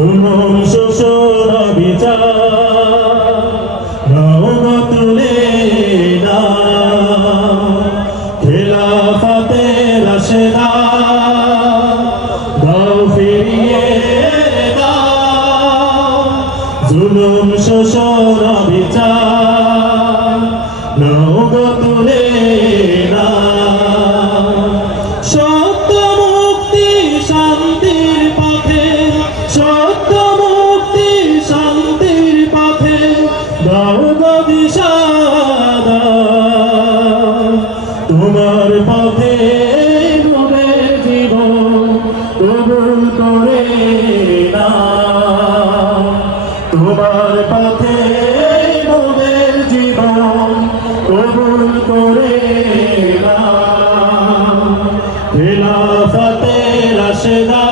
জুলুম শোষণ বিচার নাও গো তুলে নাও, খেলাফতের রাশেদা দাও ফিরিয়ে দাও। জুলুম শোষণ বিচার নাও গো তুলে নাও, সত্য মুক্তি শান্তির পথে, সত্য মুক্তি শান্তির পথে দাও গো দিশা দাও। তোমার পথে নূরের জীবন কবুল করে নাও, তোমার পথে নূরের জীবন কবুল করে নাও। খেলাফতের রাশেদা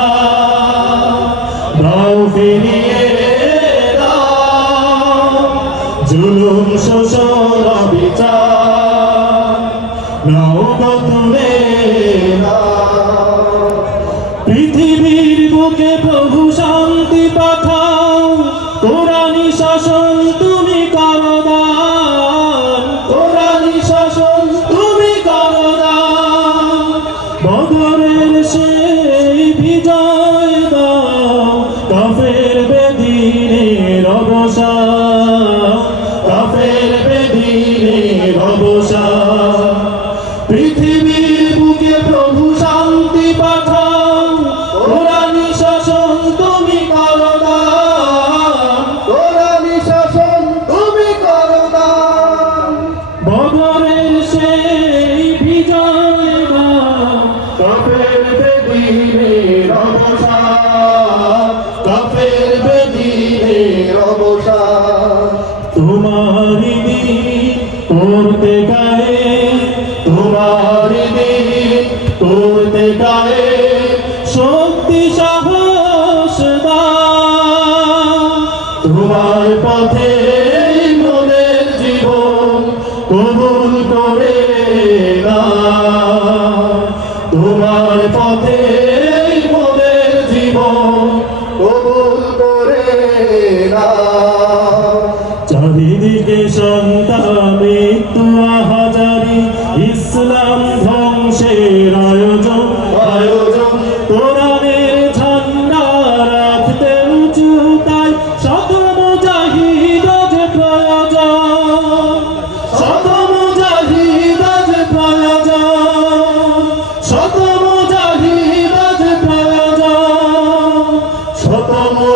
দাও ফিরিয়ে দাও, জুলুম শোষণ বিচার নাও গো তুলে নাও। পৃথিবীর বুকে প্রভু শান্তি পাঠাও, কোরআনি শাসন তুমি করো দান, কোরআনি শাসন তুমি করো দান। বদরের সেই বিজয় দাও, কাফের বেদিনের অবসান, কাফের বেদিনের অবসান। পৃথিবীর বুকে প্রভু শান্তি পাঠাও, কোরআনি শাসন তুমি করো দান, কোরআনি শাসন তুমি করো দান। বদরের সেই বিজয় দাও, কাফের বেদিনের অবসান, কাফের বেদিনের অবসান। তোমারি দিন করতে গায়ে, তোমারি দিন করতে গায়ে শক্তি সাহস দাও। তোমার পথে মনের জীবন কবুল করে নাও, তোমার পথে মনের জীবন কবুল করে নাও। চারিদিকে